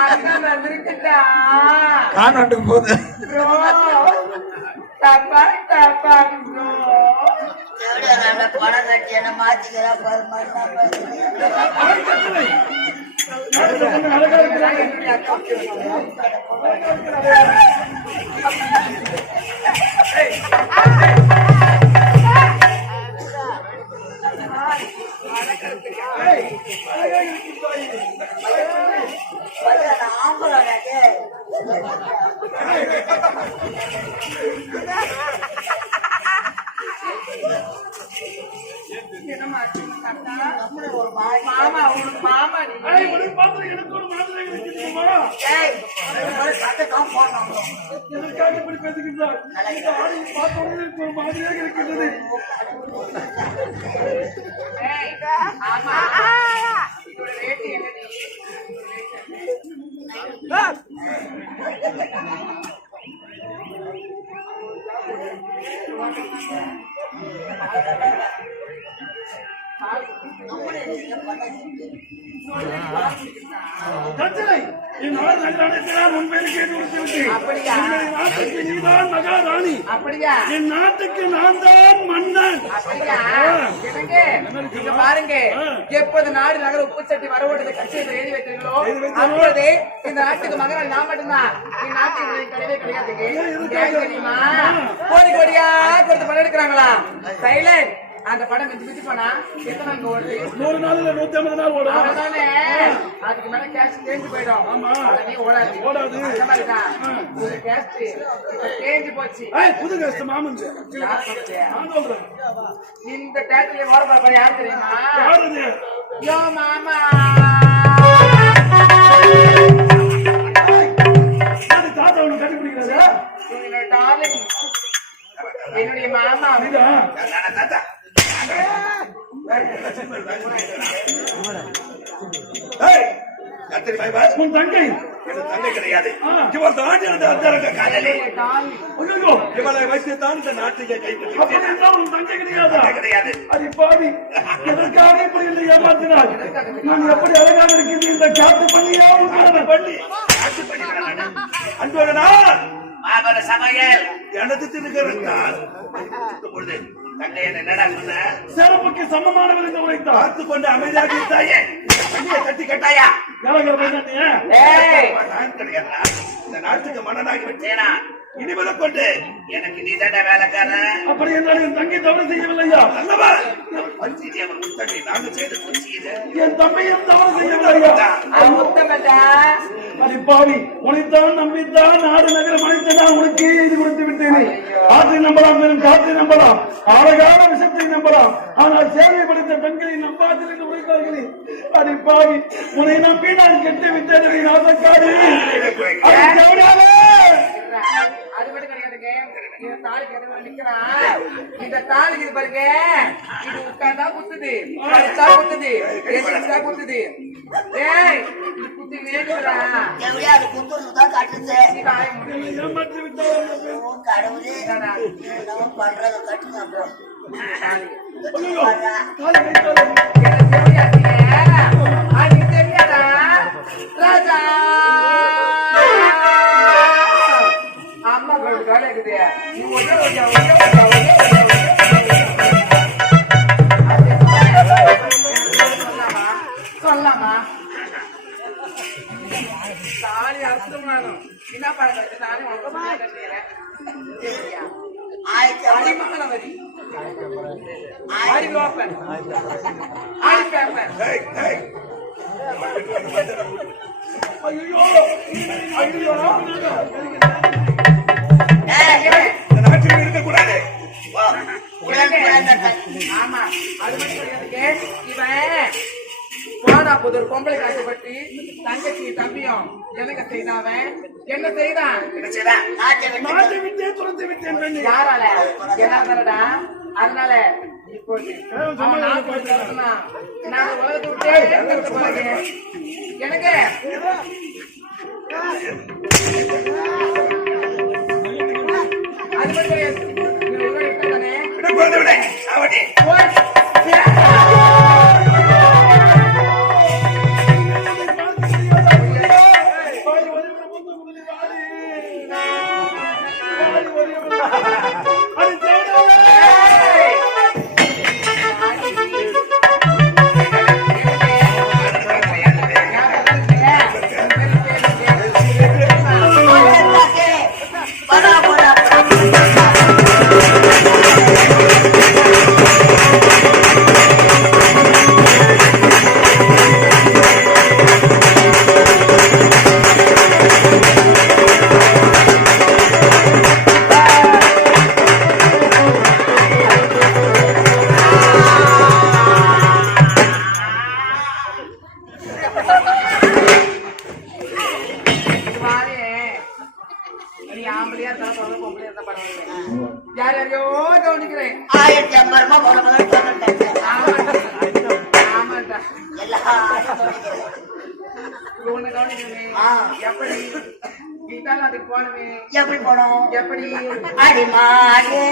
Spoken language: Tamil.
அண்ணன் வந்திருக்குடா கான்வென்ட்டுக்கு போகுது ப்ரோ தப்பா தப்பா ப்ரோ எவ்வளோ நல்ல படம் கட்டி என்ன மாத்திக்கிறா பாரு மண்ணா பாரு பையன் ஆம்பளை டேய். என்னம்மா கண்ணா நம்மளும் ஒரு மாறி மாமா உனக்கு மாமா. நீ ஏய், ஒரு சட்டை தான் போடணும். ஏய், ஆமா இதோட ரேட் என்னடி தஞ்சனை இந்நாள் நகரானத்தினால் முன்பேறு கேட்டு கொடுத்துவிட்டேன் அப்படியா? என்னுடைய நாட்டுக்கு நீதான் மகாராணி அப்படியா? என் நாட்டுக்கு நான் தான் மன்னன். அப்படியா? என்னங்க? நீங்க பாருங்க. எப்போது நாடு நகர உப்பு சட்டி வரவோட்டது கட்சியை எழுதி வைக்கிறீங்களோ அப்போது இந்த நாட்டுக்கு மகனால் நான் மட்டும்தான். இந்த நாட்டுக்கு கிடையவே கிடையாதுங்க தெரியுமா? கோடி கோடியா கொடுத்து படம் எடுக்கிறாங்களா? சைலண்ட் அந்த படம் மிஞ்சி மிஞ்சி போனா எத்தனை நாள் ஓடுது? நூறு நாள் இல்ல நூத்தி ஐம்பது நாள் ஓடும். அவ்வளவுதானே? அதுக்கு மேல கேஷ் தேஞ்சு போயிடும். ஆமா. உடனே ஓடாது. ஓடாது. அந்த மாதிரிதான் ஒரு கேஷ் தேஞ்சு போச்சு. ஏய், புது கஷ்டம் மாமன். யார்? நான் சொல்றேன். இந்த தேட்டர்ல ஓட பாப்பா யார் தெரியுமா? யாருது யோ மாமா. அது தாத்தா உனக்கு கண்டுபிடிக்கிறாரு என்னுடைய மாமா. இதா உன் தங்கை. தங்கை கிடையாது. இவள் தான் எனது அந்தரங்க காதலி இவளை வைத்து தான் இந்த நாட்டையே கைப்பற்றி உன் தங்கை கிடையாதா? கிடையாது. அது பாவி. எதற்காக இப்படி என்னை ஏமாத்தினார் நான் எப்படி அழகாக இந்த காட்டு அன்போட நாள் மாபெர சமையல் எனது திருக்கரத்தால். பொழுது சிறப்புக்கு சமமானவர் என்று உரைத்தார். பார்த்து கொண்டு அமைதியாக இருந்தாயே கட்டி கட்டாயா? இந்த நாட்டுக்கு மன்னனாகி விட்டேன்? இனிமேல கொண்டு. எனக்கு நீ தாண்டா வேலைக்காரன். அப்படி என் தங்கை தவறு செய்யவில்லையா? அல்லவா பஞ்சிஜி அவர் முத்தண்ணி. நாங்கள் செய்த இது. என் தம்பியும் தவறு செய்யவில்லையா? அவன் உத்தமடா பாவி உனைத்தான் நம்பித்தான் நாடு நகரம் அனைத்ததான் உனக்கே இது கொடுத்து விட்டேனே. ஆற்றை நம்பலாம் வெறும் காற்றை நம்பலாம் அழகான விஷத்தை நம்பலாம். ஆனால் சேவைப்படுத்த பெண்களை நம்பாதில் என்று உரைத்தார்களே அடி உன்னை நம்பி நான் கெட்டு விட்டேன் நாசக்காரி அடி இந்த தாலிக்கு எதிர நிக்கிறான் இந்த தாலிக்கு இது பாருங்க இது உட்கார்ந்தா குத்துது குத்துது குத்துது ஏய் இது குத்தி வேணுடா எப்படியா அது குத்துறது தான் காட்டுது காய முடியும் ஏமாற்றி விட்டார் ஓ, கடவுளே பண்றது கட்டுங்க வர்றா. சொல்லாமா தாலி அர்த்தமானும் என்ன பண்றது நானே ஆடி ஓப்பன் ஆடி பேப்பர். ஐயோ. ஐயோ. நாட்டில் இருக்கக்கூடாது. ஆமா அது மட்டும் இவன் போனா புதர் பொம்பளை காசப்பட்டு தங்கச்சி தம்பியும் எனக்கு செய்தாவன் என்ன செய்தான் என்ன செய்தா? நாட்டை விட்டு துரத்து விட்டேன் யாரால அதனால அவன் நாட்டு விட்டு வரணும்னா, நான் உலகத்தை விட்டே. எனக்கு அது மட்டும் நீ ஆம்பளையா இருந்தாலும் பரவாயில்ல பொம்பளையா இருந்தா பரவாயில்ல யார் யாரையோ கவனிக்கிறேன் ஆயிரத்தி ஐம்பது ஆமாண்டா உன்னை கவனிக்கிறேன் எப்படி இருந்தாலும் அதுக்கு போனமே எப்படி போனோம் எப்படி அடிமாறு